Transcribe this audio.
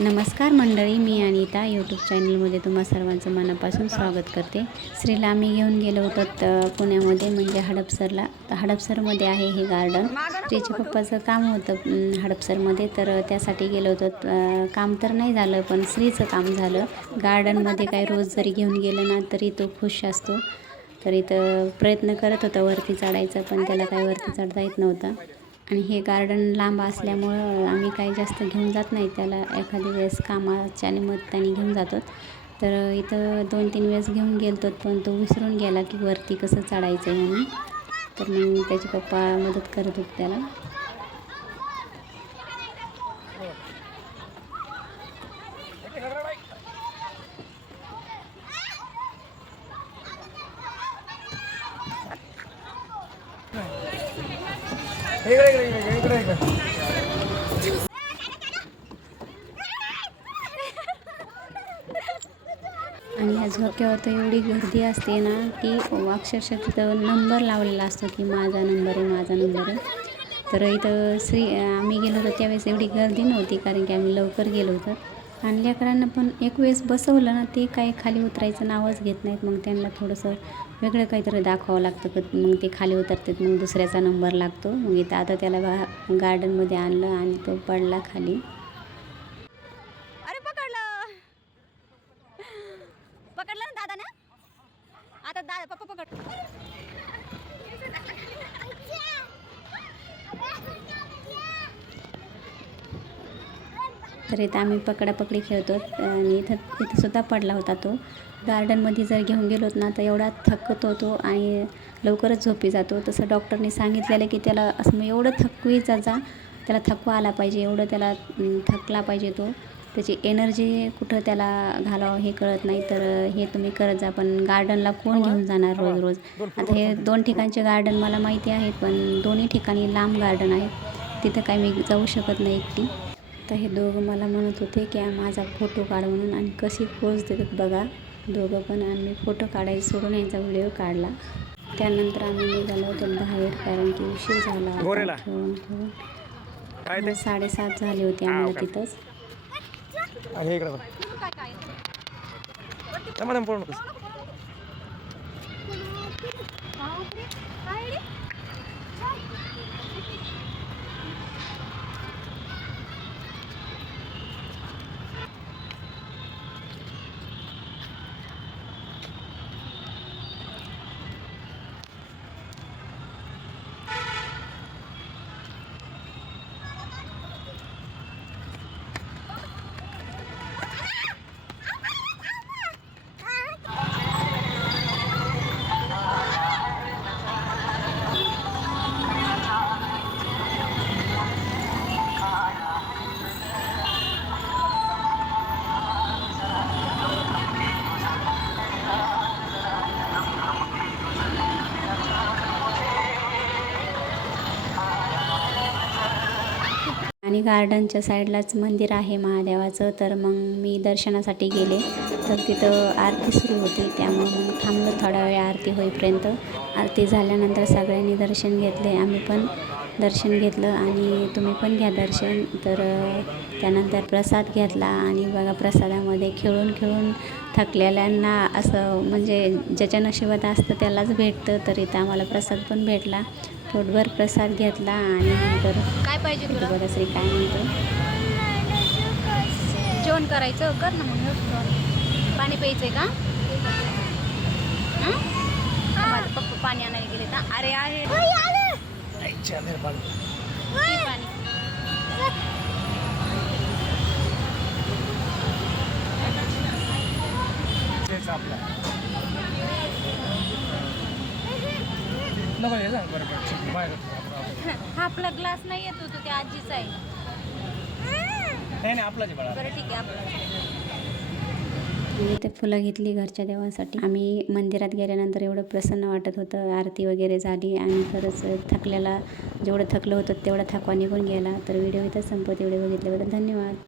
नमस्कार मंडळी मी अनिता यूट्यूब चॅनलमध्ये तुम्हा सर्वांचं मनापासून स्वागत करते. श्रीला आम्ही घेऊन गेलो होतो तर पुण्यामध्ये म्हणजे हडपसरला. हडपसरमध्ये आहे हे गार्डन श्रीच्या पप्पाचं काम होतं हडपसरमध्ये. तर त्यासाठी गेलो होतो. काम तर नाही झालं पण श्रीचं काम झालं. गार्डनमध्ये काय रोज जरी घेऊन गेलं ना तरी तो खुश असतो. तर इथं प्रयत्न करत होता वरती चढायचा पण त्याला काय वरती चढता येत नव्हता. आणि हे गार्डन लांब असल्यामुळं आम्ही काही जास्त घेऊन जात नाही. त्याला एखाद्या वेळेस कामाच्या निमित्ताने घेऊन जातो. तर इथं दोन तीन वेळेस घेऊन गेलतो पण तो विसरून गेला की वरती कसं चढायचं आहे म्हणून. तर मग त्याचे पप्पा मदत करत होते त्याला. Right. आणि ह्या झोक्यावर तर एवढी गर्दी असते ना की अक्षरशः तिथं नंबर लावलेला असतो की माझा नंबर आहे माझा नंबर आहे. तर इथं श्री आम्ही गेलो होतो त्यावेळेस एवढी गर्दी नव्हती कारण की आम्ही लवकर गेलो होतो. आणि लेकरांना पण एक वेळेस बसवलं ना ते काही खाली उतरायचं नावच घेत नाहीत. मग त्यांना थोडंसं वेगळं काहीतरी दाखवावं लागतं. क- मग ते खाली उतरतात मग दुसऱ्याचा नंबर लागतो. मग इथं आता त्याला बा गार्डनमध्ये आणलं आणि तो पडला खाली. तर इथं आम्ही पकडापकडी खेळतो आणि इथं इथं सुद्धा पडला होता तो. गार्डनमध्ये जर घेऊन गेलोत ना तर एवढा थकतो तो आणि लवकरच झोपी जातो. तसं डॉक्टरने सांगितलेलं की त्याला असं मग एवढं थकवी जा जा. त्याला थकवा आला पाहिजे एवढं त्याला थकला पाहिजे तो. त्याची एनर्जी कुठं त्याला घालावं हे कळत नाही. तर हे तुम्ही करत जा पण गार्डनला कोण घेऊन जाणार रोज रोज? आता हे दोन ठिकाणचे गार्डन मला माहिती आहेत पण दोन्ही ठिकाणी लांब गार्डन आहेत तिथं काय मी जाऊ शकत नाही एकटी. तर हे दोघं मला म्हणत होते की माझा फोटो काढ म्हणून आणि कशी पोज देतात बघा. दोघं पण आम्ही फोटो काढायला सोडून यांचा व्हिडिओ काढला. त्यानंतर आम्ही निघालो होतो बाहेर कारण की उशीर झाला साडेसात झाले होते आम्हाला तिथंच. आणि गार्डनच्या साईडलाच मंदिर आहे महादेवाचं. तर मग मी दर्शनासाठी गेले. तर तिथं आरती सुरू होती. त्यामुळं मग थांबलो थोडा वेळ आरती होईपर्यंत. आरती झाल्यानंतर सगळ्यांनी दर्शन घेतले. आम्ही पण दर्शन घेतलं आणि तुम्ही पण घ्या दर्शन. तर त्यानंतर प्रसाद घेतला आणि बघा प्रसादामध्ये खेळून खेळून थकलेल्यांना असं म्हणजे ज्याच्या नशिबात असतं त्यालाच भेटतं. तर इथं आम्हाला प्रसाद पण भेटला. पोटभर प्रसाद घेतला आणि नंतर काय पाहिजे बघा श्री काय म्हणतो? जेवण करायचं? कर ना मग. पाणी प्यायचंय का? हं? पप्पा पाणी आणायला गेले ना अरे आहे. मेरे पाणी आपला नको हे सांग बरं बाहेर हा आपला ग्लास नाही येत होतो ते आजीचा आहे नाही नाही आपलाच आहे बाळा बरं ठीक आहे आपला मी ते फुलं घेतली घरच्या देवासाठी. आम्ही मंदिरात गेल्यानंतर एवढं प्रसन्न वाटत होतं. आरती वगैरे झाली आणि खरंच थकलेला जेवढं थकलं होतं तेवढा थकवा निघून गेला. तर व्हिडिओ इथं संपत एवढे बघितल्याबद्दल धन्यवाद.